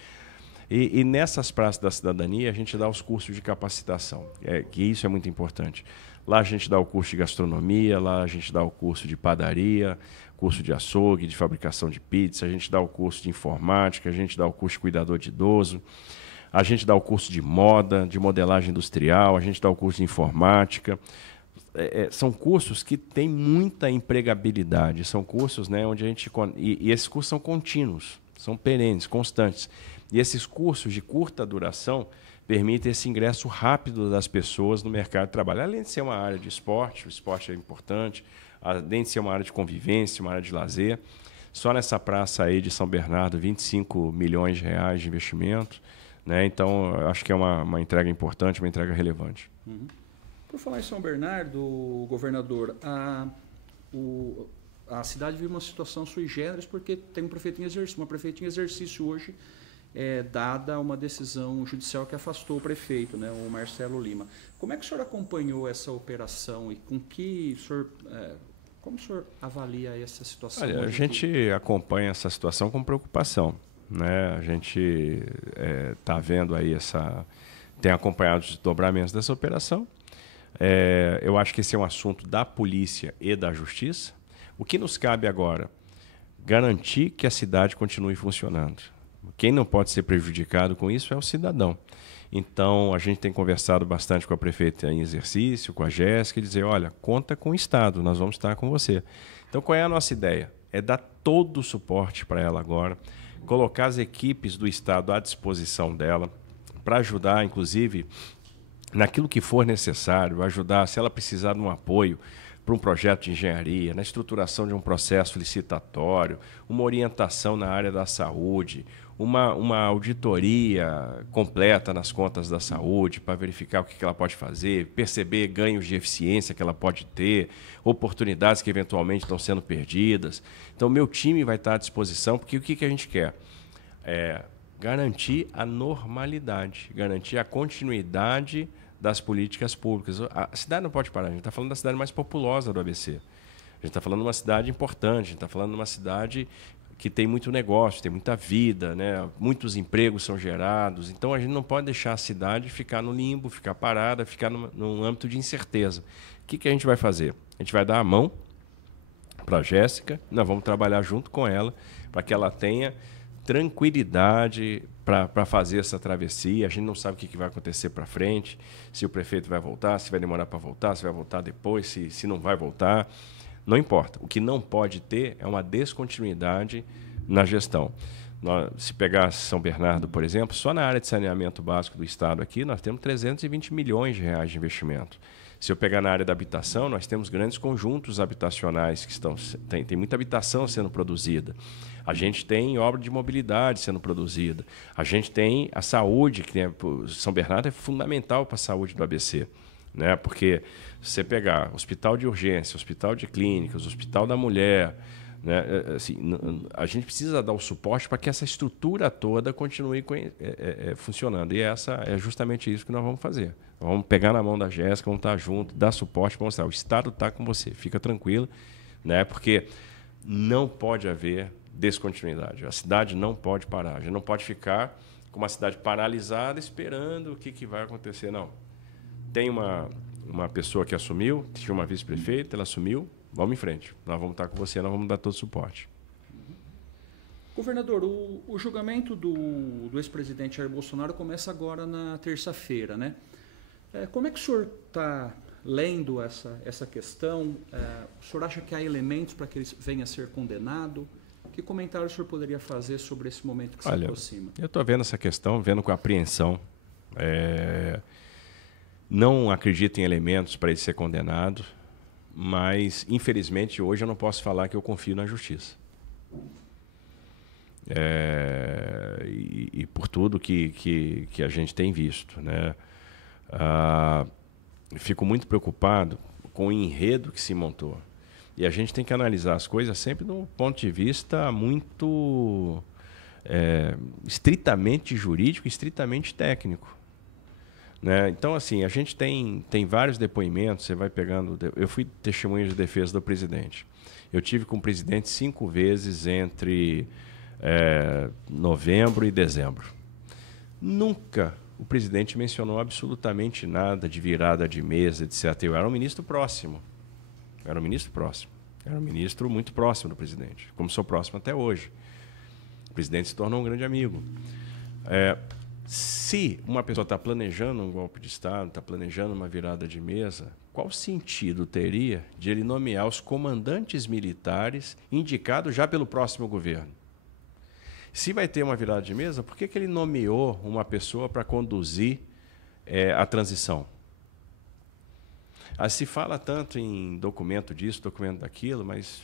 E nessas praças da cidadania, a gente dá os cursos de capacitação, que isso é muito importante. Lá a gente dá o curso de gastronomia, lá a gente dá o curso de padaria, curso de açougue, de fabricação de pizza, a gente dá o curso de informática, a gente dá o curso de cuidador de idoso, a gente dá o curso de moda, de modelagem industrial, a gente dá o curso de informática. São cursos que têm muita empregabilidade, são cursos, né, onde a gente... E esses cursos são contínuos, são perenes, constantes. E esses cursos de curta duração permitem esse ingresso rápido das pessoas no mercado de trabalho. Além de ser uma área de esporte, o esporte é importante, além de ser uma área de convivência, uma área de lazer. Só nessa praça aí de São Bernardo, 25 milhões de reais de investimento. Né? Então, acho que é uma entrega importante, uma entrega relevante. Uhum. Por falar em São Bernardo, governador, a cidade vive uma situação sui generis porque tem uma prefeita em exercício hoje, dada uma decisão judicial que afastou o prefeito, né, o Marcelo Lima. Como é que o senhor acompanhou essa operação e como o senhor avalia essa situação? Olha, a gente acompanha essa situação com preocupação. Né? A gente está vendo aí tem acompanhado os desdobramentos dessa operação. Eu acho que esse é um assunto da polícia e da justiça. O que nos cabe agora? Garantir que a cidade continue funcionando. Quem não pode ser prejudicado com isso é o cidadão. Então, a gente tem conversado bastante com a prefeita em exercício, com a Jéssica, e dizer, olha, conta com o Estado, nós vamos estar com você. Então, qual é a nossa ideia? É dar todo o suporte para ela agora, colocar as equipes do Estado à disposição dela, para ajudar, inclusive, naquilo que for necessário, ajudar, se ela precisar de um apoio para um projeto de engenharia, na estruturação de um processo licitatório, uma orientação na área da saúde, uma auditoria completa nas contas da saúde para verificar o que ela pode fazer, perceber ganhos de eficiência que ela pode ter, oportunidades que eventualmente estão sendo perdidas. Então, meu time vai estar à disposição, porque o que a gente quer? Garantir a normalidade, garantir a continuidade das políticas públicas. A cidade não pode parar, a gente está falando da cidade mais populosa do ABC. A gente está falando de uma cidade importante, a gente está falando de uma cidade que tem muito negócio, tem muita vida, né? Muitos empregos são gerados. Então, a gente não pode deixar a cidade ficar no limbo, ficar parada, ficar num âmbito de incerteza. O que a gente vai fazer? A gente vai dar a mão para a Jéssica, nós vamos trabalhar junto com ela para que ela tenha tranquilidade para fazer essa travessia. A gente não sabe o que vai acontecer para frente, se o prefeito vai voltar, se vai demorar para voltar, se vai voltar depois, se não vai voltar. Não importa. O que não pode ter é uma descontinuidade na gestão. Se pegar São Bernardo, por exemplo, só na área de saneamento básico do Estado aqui, nós temos 320 milhões de reais de investimento. Se eu pegar na área da habitação, nós temos grandes conjuntos habitacionais que tem muita habitação sendo produzida. A gente tem obra de mobilidade sendo produzida. A gente tem a saúde, que São Bernardo é fundamental para a saúde do ABC. Né? Porque se você pegar hospital de urgência, hospital de clínicas, hospital da mulher, né? Assim, a gente precisa dar o suporte para que essa estrutura toda continue funcionando. E é justamente isso que nós vamos fazer. Nós vamos pegar na mão da Jéssica, vamos estar junto, dar suporte para mostrar. O Estado está com você, fica tranquilo, né? Porque não pode haver descontinuidade. A cidade não pode parar. A gente não pode ficar com uma cidade paralisada esperando o que vai acontecer. Não. Tem uma pessoa que assumiu, tinha uma vice-prefeita, ela assumiu, vamos em frente. Nós vamos estar com você, nós vamos dar todo o suporte. Governador, o julgamento do ex-presidente Jair Bolsonaro começa agora na terça-feira, né? Como é que o senhor está lendo essa questão? O senhor acha que há elementos para que ele venha a ser condenado? Que comentário o senhor poderia fazer sobre esse momento que se aproxima? Eu estou vendo essa questão, vendo com apreensão. Não acredito em elementos para ele ser condenado, mas, infelizmente, hoje eu não posso falar que eu confio na justiça. E por tudo que a gente tem visto, né? Fico muito preocupado com o enredo que se montou. E a gente tem que analisar as coisas sempre de um ponto de vista muito estritamente jurídico, estritamente técnico. Né? Então, assim, a gente tem vários depoimentos, você vai pegando... Eu fui testemunha de defesa do presidente. Eu tive com o presidente 5 vezes entre novembro e dezembro. Nunca o presidente mencionou absolutamente nada de virada de mesa, etc. Eu era um ministro próximo. Era um ministro muito próximo do presidente, como sou próximo até hoje. O presidente se tornou um grande amigo. Se uma pessoa está planejando um golpe de Estado, está planejando uma virada de mesa, qual sentido teria de ele nomear os comandantes militares indicados já pelo próximo governo? Se vai ter uma virada de mesa, por que ele nomeou uma pessoa para conduzir a transição? Se fala tanto em documento disso, documento daquilo, mas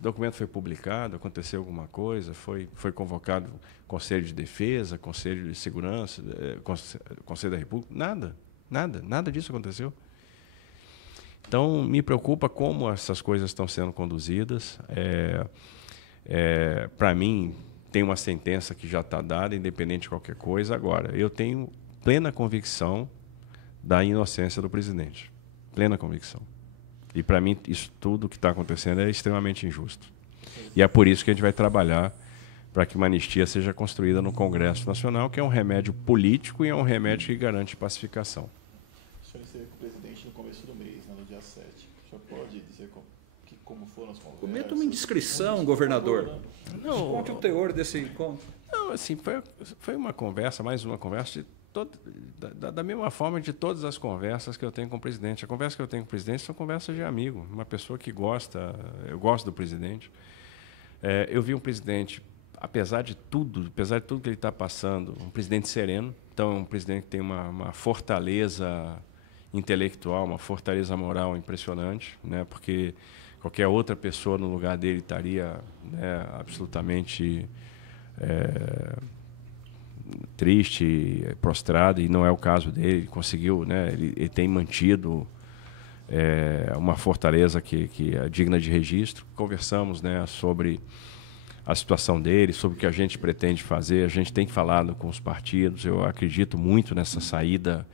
o documento foi publicado, aconteceu alguma coisa, foi convocado Conselho de Defesa, Conselho de Segurança, Conselho da República, nada disso aconteceu. Então, me preocupa como essas coisas estão sendo conduzidas. Para mim, tem uma sentença que já está dada, independente de qualquer coisa. Agora, eu tenho plena convicção da inocência do presidente. Plena convicção. E, para mim, isso tudo que está acontecendo é extremamente injusto. E é por isso que a gente vai trabalhar para que uma anistia seja construída no Congresso Nacional, que é um remédio político e é um remédio que garante pacificação. O senhor esteve com o presidente no começo do mês, no dia 7. O senhor pode dizer como foram as conversas? Cometa uma indiscrição, governador. Não, conte o teor desse encontro. Não, assim, foi uma conversa, mais uma conversa da mesma forma de todas as conversas que eu tenho com o presidente. A conversa que eu tenho com o presidente são conversas de amigo, uma pessoa que gosta, eu gosto do presidente. Eu vi um presidente, apesar de tudo que ele está passando, um presidente sereno. Então, é um presidente que tem uma fortaleza intelectual, uma fortaleza moral impressionante, né? Porque qualquer outra pessoa no lugar dele estaria, né, absolutamente triste, prostrado, e não é o caso dele. Ele conseguiu, né, ele tem mantido uma fortaleza que é digna de registro. Conversamos, né, sobre a situação dele, sobre o que a gente pretende fazer. A gente tem falado com os partidos. Eu acredito muito nessa saída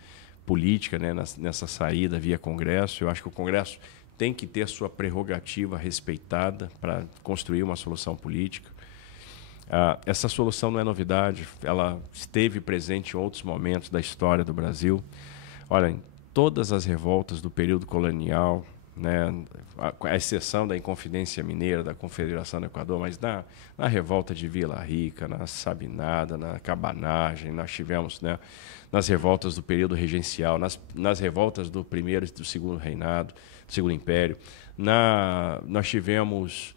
política, né, nessa saída via Congresso. Eu acho que o Congresso tem que ter sua prerrogativa respeitada para construir uma solução política. Essa solução não é novidade, ela esteve presente em outros momentos da história do Brasil. Olha, em todas as revoltas do período colonial, né, a exceção da Inconfidência Mineira, da Confederação do Equador, mas na revolta de Vila Rica, na Sabinada, na Cabanagem, nós tivemos, né, nas revoltas do período regencial, nas revoltas do primeiro e do segundo reinado, do segundo império, nós tivemos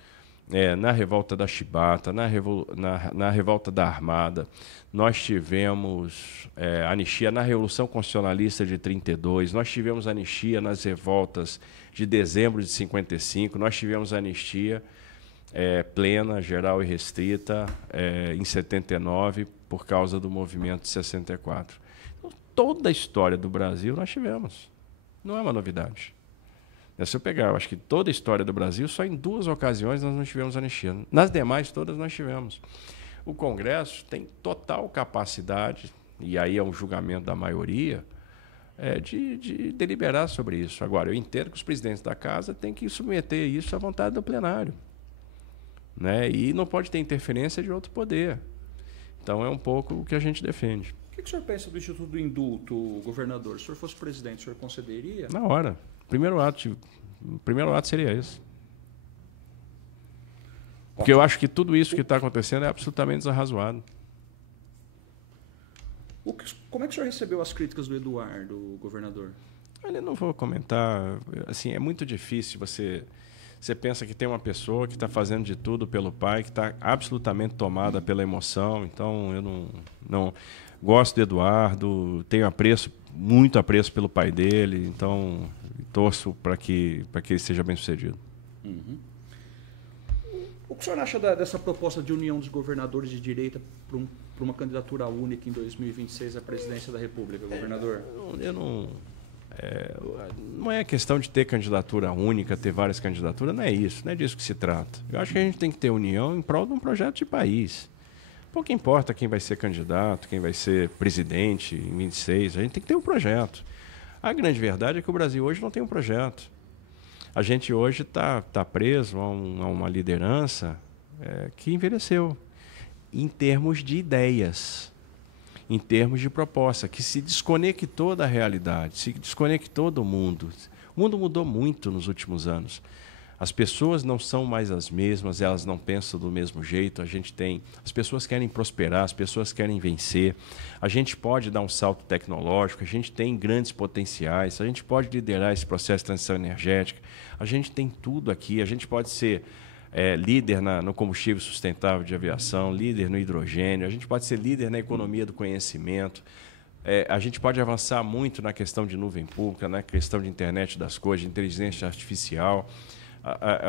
na revolta da Chibata, na revolta da Armada, nós tivemos anistia na Revolução Constitucionalista de 32, nós tivemos anistia nas revoltas de dezembro de 55, nós tivemos anistia plena, geral e restrita em 79 por causa do movimento de 64. Então, toda a história do Brasil nós tivemos. Não é uma novidade. Se eu pegar, eu acho que toda a história do Brasil, só em 2 ocasiões nós não tivemos anistia. Nas demais, todas nós tivemos. O Congresso tem total capacidade, e aí é um julgamento da maioria, de deliberar sobre isso. Agora, eu entendo que os presidentes da Casa têm que submeter isso à vontade do plenário, né? E não pode ter interferência de outro poder. Então, é um pouco o que a gente defende. O que o senhor pensa do Instituto do Indulto, governador? Se o senhor fosse presidente, o senhor concederia? Na hora. O primeiro ato seria esse. Porque eu acho que tudo isso que está acontecendo é absolutamente desarrazoado. Como é que o senhor recebeu as críticas do Eduardo, governador? Eu não vou comentar. Assim, é muito difícil. Você pensa que tem uma pessoa que está fazendo de tudo pelo pai, que está absolutamente tomada pela emoção. Então, eu não gosto do Eduardo, tenho muito apreço pelo pai dele. Então, torço para que ele seja bem-sucedido. Uhum. O que o senhor acha dessa proposta de união dos governadores de direita para uma candidatura única em 2026 à presidência da República, governador? Não é questão de ter candidatura única, ter várias candidaturas, não é isso, não é disso que se trata. Eu acho que a gente tem que ter união em prol de um projeto de país. Pouco importa quem vai ser candidato, quem vai ser presidente em 26, a gente tem que ter um projeto. A grande verdade é que o Brasil hoje não tem um projeto. A gente hoje está preso a uma liderança que envelheceu em termos de ideias, em termos de proposta, que se desconectou da realidade, se desconectou do mundo. O mundo mudou muito nos últimos anos. As pessoas não são mais as mesmas, elas não pensam do mesmo jeito. As pessoas querem prosperar, as pessoas querem vencer. A gente pode dar um salto tecnológico, a gente tem grandes potenciais, a gente pode liderar esse processo de transição energética. A gente tem tudo aqui, a gente pode ser líder no combustível sustentável de aviação, líder no hidrogênio, a gente pode ser líder na economia do conhecimento. A gente pode avançar muito na questão de nuvem pública, na questão de internet das coisas, de inteligência artificial.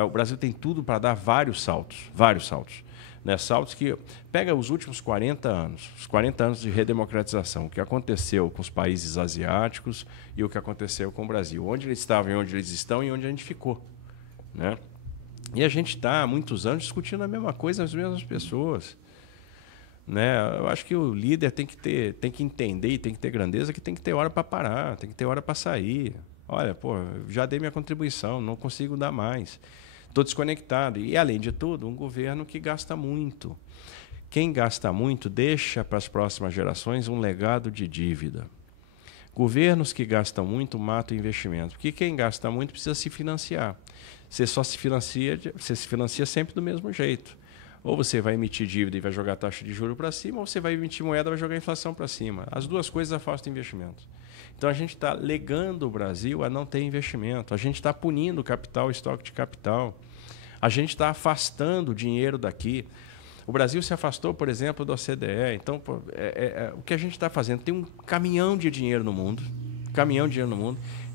O Brasil tem tudo para dar vários saltos, né? Saltos que pega os últimos 40 anos, os 40 anos de redemocratização, o que aconteceu com os países asiáticos e o que aconteceu com o Brasil, onde eles estavam e onde eles estão e onde a gente ficou, né? E a gente está há muitos anos discutindo a mesma coisa, as mesmas pessoas, né? Eu acho que o líder tem que entender e tem que ter grandeza, que tem que ter hora para parar, tem que ter hora para sair. Olha, já dei minha contribuição, não consigo dar mais. Estou desconectado. E, além de tudo, um governo que gasta muito. Quem gasta muito deixa para as próximas gerações um legado de dívida. Governos que gastam muito matam o investimento. Porque quem gasta muito precisa se financiar. Você se financia sempre do mesmo jeito. Ou você vai emitir dívida e vai jogar a taxa de juros para cima, ou você vai emitir moeda e vai jogar a inflação para cima. As duas coisas afastam investimentos. Então, a gente está legando o Brasil a não ter investimento. A gente está punindo o capital, o estoque de capital. A gente está afastando o dinheiro daqui. O Brasil se afastou, por exemplo, da OCDE. Então, o que a gente está fazendo? Tem um caminhão de dinheiro no mundo.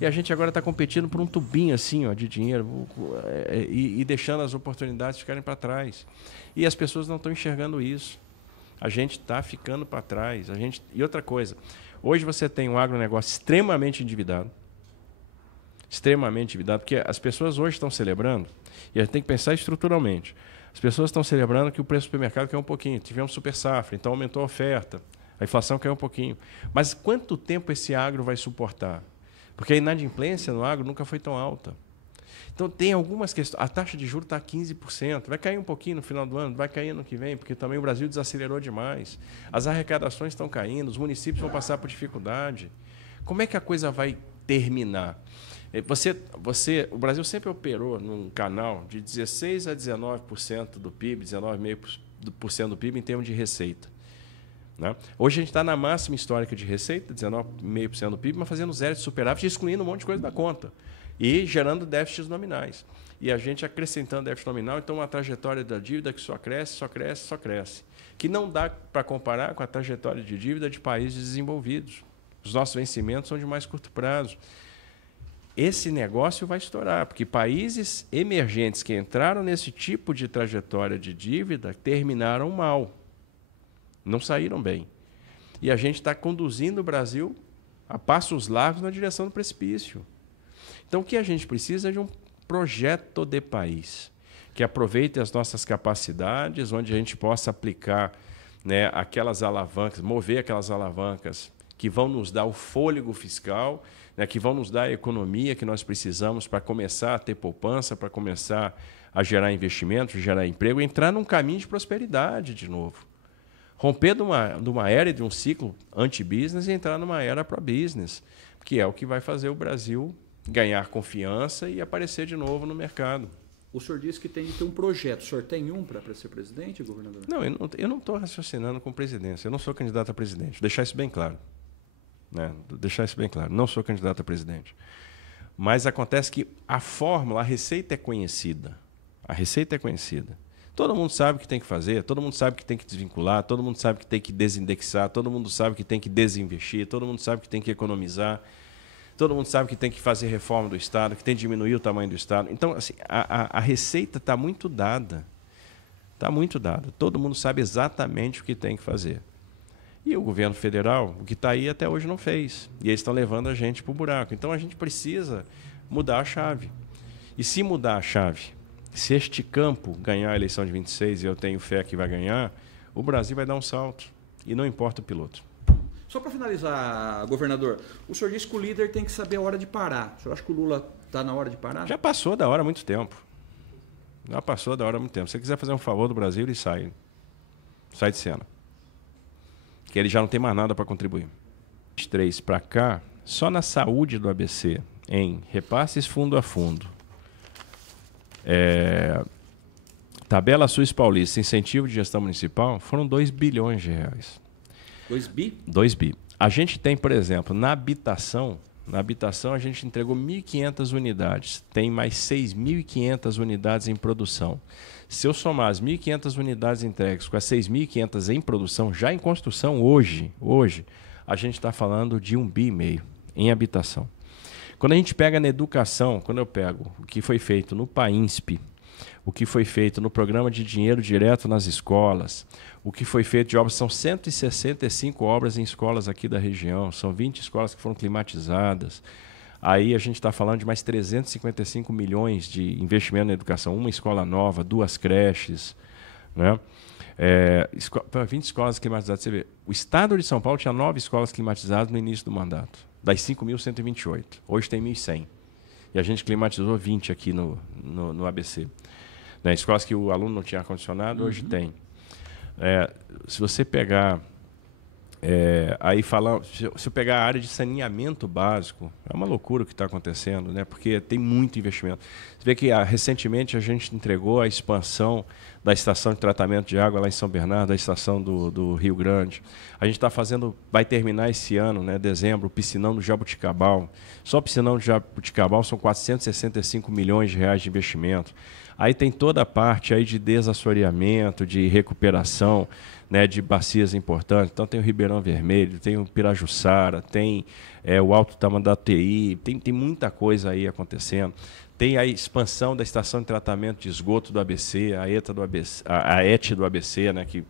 E a gente agora está competindo por um tubinho assim, de dinheiro e deixando as oportunidades ficarem para trás. E as pessoas não estão enxergando isso. A gente está ficando para trás. E outra coisa, hoje você tem um agronegócio extremamente endividado, porque as pessoas hoje estão celebrando, e a gente tem que pensar estruturalmente, as pessoas estão celebrando que o preço do supermercado caiu um pouquinho, tivemos super safra, então aumentou a oferta, a inflação caiu um pouquinho. Mas quanto tempo esse agro vai suportar? Porque a inadimplência no agro nunca foi tão alta. Então, tem algumas questões. A taxa de juros está 15%. Vai cair um pouquinho no final do ano, vai cair ano que vem, porque também o Brasil desacelerou demais. As arrecadações estão caindo, os municípios vão passar por dificuldade. Como é que a coisa vai terminar? O Brasil sempre operou num canal de 16% a 19% do PIB, 19,5% do PIB em termos de receita. Né? Hoje a gente está na máxima histórica de receita, 19,5% do PIB, mas fazendo zero de superávit, excluindo um monte de coisa da conta. E gerando déficits nominais. E a gente acrescentando déficit nominal, então uma trajetória da dívida que só cresce, que não dá para comparar com a trajetória de dívida de países desenvolvidos. Os nossos vencimentos são de mais curto prazo. Esse negócio vai estourar, porque países emergentes que entraram nesse tipo de trajetória de dívida terminaram mal, não saíram bem. E a gente está conduzindo o Brasil a passos largos na direção do precipício. Então, o que a gente precisa é de um projeto de país, que aproveite as nossas capacidades, onde a gente possa aplicar, né, aquelas alavancas, mover aquelas alavancas que vão nos dar o fôlego fiscal, né, que vão nos dar a economia que nós precisamos para começar a ter poupança, para começar a gerar investimento, gerar emprego, entrar num caminho de prosperidade de novo. Romper de uma era, de um ciclo anti-business e entrar numa era pro-business, que é o que vai fazer o Brasil ganhar confiança e aparecer de novo no mercado. O senhor disse que tem que ter um projeto. O senhor tem um para ser presidente, governador? Não, eu não estou raciocinando com presidência. Eu não sou candidato a presidente. Vou deixar isso bem claro. Né? Não sou candidato a presidente. Mas acontece que a fórmula, a receita é conhecida. Todo mundo sabe o que tem que fazer, todo mundo sabe que tem que desvincular, todo mundo sabe que tem que desindexar, todo mundo sabe que tem que desinvestir, todo mundo sabe que tem que economizar. Todo mundo sabe que tem que fazer reforma do Estado, que tem que diminuir o tamanho do Estado. Então, assim, a receita está muito dada. Está muito dada. Todo mundo sabe exatamente o que tem que fazer. E o governo federal, o que está aí até hoje não fez. E eles estão levando a gente para o buraco. Então a gente precisa mudar a chave. E se mudar a chave, se este campo ganhar a eleição de 26, e eu tenho fé que vai ganhar, o Brasil vai dar um salto. E não importa o piloto. Só para finalizar, governador, o senhor disse que o líder tem que saber a hora de parar. O senhor acha que o Lula está na hora de parar? Já passou da hora há muito tempo. Já passou da hora há muito tempo. Se você quiser fazer um favor do Brasil, ele sai. Sai de cena. Que ele já não tem mais nada para contribuir. 23 para cá, só na saúde do ABC, em repasses fundo a fundo, tabela Sul Paulista, incentivo de gestão municipal, foram 2 bilhões de reais. 2 bi? 2 bi. A gente tem, por exemplo, na habitação a gente entregou 1.500 unidades, tem mais 6.500 unidades em produção. Se eu somar as 1.500 unidades entregues com as 6.500 em produção, já em construção hoje a gente está falando de 1,5 bi em habitação. Quando a gente pega na educação, quando eu pego o que foi feito no PAINSP, o que foi feito no programa de dinheiro direto nas escolas, o que foi feito de obras, são 165 obras em escolas aqui da região, são 20 escolas que foram climatizadas. Aí a gente está falando de mais 355 milhões de investimento na educação, uma escola nova, 2 creches, né? 20 escolas climatizadas. Você vê, o estado de São Paulo tinha 9 escolas climatizadas no início do mandato, das 5.128. Hoje tem 1.100. E a gente climatizou 20 aqui no ABC. Né? Escolas que o aluno não tinha ar-condicionado, hoje tem. Se você pegar... se eu pegar a área de saneamento básico, é uma loucura o que está acontecendo, né? Porque tem muito investimento. Você vê que recentemente a gente entregou a expansão da estação de tratamento de água lá em São Bernardo, a estação do Rio Grande. A gente está vai terminar esse ano, né, dezembro, o piscinão do Jabuticabal. Só o piscinão do Jabuticabal são 465 milhões de reais de investimento. Aí tem toda a parte aí de desassoreamento, de recuperação, né, de bacias importantes. Então tem o Ribeirão Vermelho, tem o Pirajussara, tem o Alto Tamanduateí, tem muita coisa aí acontecendo. Tem a expansão da estação de tratamento de esgoto do ABC, a ET do ABC, né, que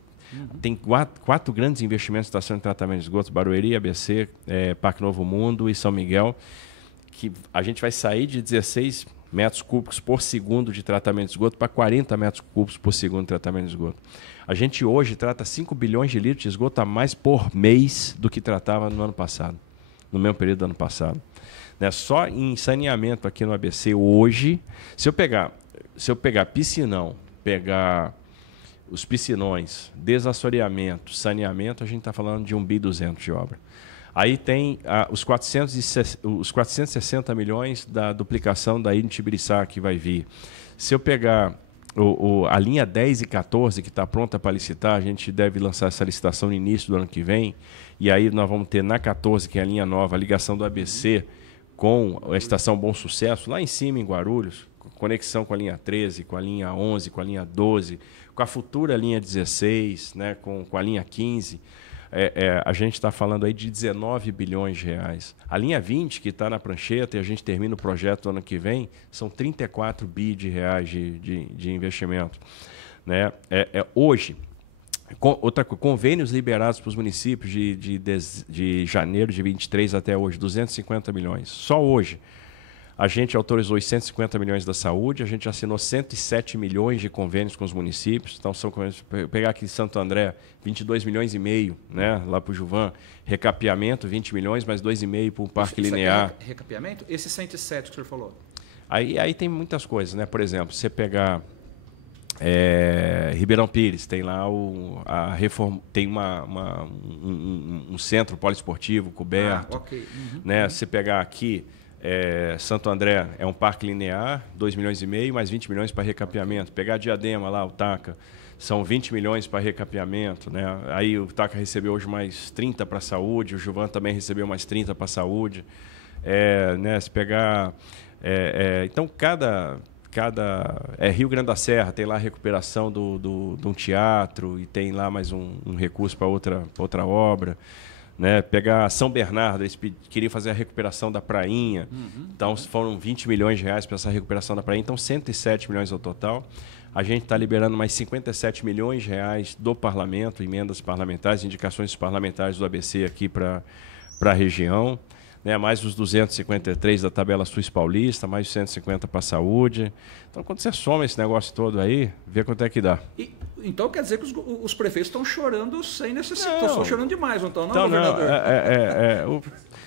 tem 4 grandes investimentos em estação de tratamento de esgoto, Barueri, ABC, Parque Novo Mundo e São Miguel, que a gente vai sair de 16 metros cúbicos por segundo de tratamento de esgoto para 40 metros cúbicos por segundo de tratamento de esgoto. A gente hoje trata 5 bilhões de litros de esgoto a mais por mês do que tratava no ano passado, no mesmo período do ano passado. Né? Só em saneamento aqui no ABC hoje, se eu pegar piscinão, pegar os piscinões, desassoreamento, saneamento, a gente está falando de 1.2 bi de obra. Aí tem os 460 milhões da duplicação da ilha de Tibiriçá que vai vir. Se eu pegar a linha 10 e 14, que está pronta para licitar, a gente deve lançar essa licitação no início do ano que vem, e aí nós vamos ter na 14, que é a linha nova, a ligação do ABC com a estação Bom Sucesso, lá em cima em Guarulhos, conexão com a linha 13, com a linha 11, com a linha 12, com a futura linha 16, né, com a linha 15. A gente está falando aí de 19 bilhões de reais. A linha 20, que está na prancheta, e a gente termina o projeto no ano que vem, são 34 bi de reais de investimento. Né? Hoje, convênios liberados para os municípios de janeiro de 23 até hoje, 250 milhões. Só hoje. A gente autorizou os 150 milhões da saúde, a gente assinou 107 milhões de convênios com os municípios. Então, são convênios, pegar aqui em Santo André, 22 milhões e meio, né, lá para o Juvan. Recapeamento, 20 milhões, mais 2,5 para o Parque Linear. Recapeamento? Esse 107 que o senhor falou? Aí tem muitas coisas, né? Por exemplo, você pegar Ribeirão Pires, tem lá tem um centro poliesportivo coberto. Okay. Né? Você pegar aqui... Santo André é um parque linear, 2 milhões e meio, mais 20 milhões para recapeamento. Pegar Diadema lá, o TACA, são 20 milhões para recapeamento. Né? Aí o TACA recebeu hoje mais 30 para a saúde, o Juvan também recebeu mais 30 para a saúde. Né? Se pegar... então, Rio Grande da Serra tem lá a recuperação de um teatro e tem lá mais um recurso para outra obra. Né, pegar São Bernardo, eles queriam fazer a recuperação da prainha, então foram 20 milhões de reais para essa recuperação da prainha, então 107 milhões ao total. A gente está liberando mais 57 milhões de reais do parlamento, emendas parlamentares, indicações parlamentares do ABC aqui para a região. Né, mais os 253 da tabela Sul Paulista, mais os 150 para a saúde. Então, quando você soma esse negócio todo aí, vê quanto é que dá. Então, quer dizer que os prefeitos estão chorando sem necessidade, estão chorando demais, não estão, não, então, governador?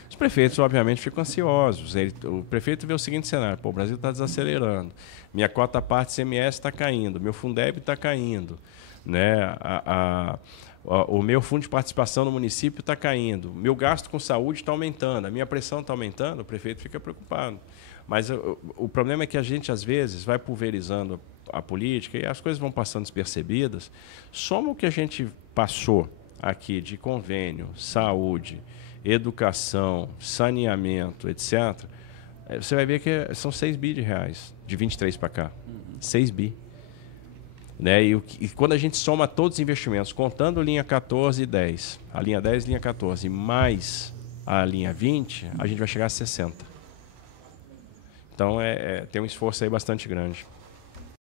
Os prefeitos, obviamente, ficam ansiosos. O prefeito vê o seguinte cenário: pô, o Brasil está desacelerando, minha cota parte CMS está caindo, meu Fundeb está caindo, né? O meu fundo de participação no município está caindo, meu gasto com saúde está aumentando, a minha pressão está aumentando, o prefeito fica preocupado. Mas o problema é que a gente, às vezes, vai pulverizando a política e as coisas vão passando despercebidas. Soma o que a gente passou aqui de convênio, saúde, educação, saneamento, etc., você vai ver que são 6 bi de reais, de 23 para cá. 6 bi. Né? E quando a gente soma todos os investimentos, contando linha 14 e 10, a linha 10 e linha 14, mais a linha 20, a gente vai chegar a 60. Então, tem um esforço aí bastante grande.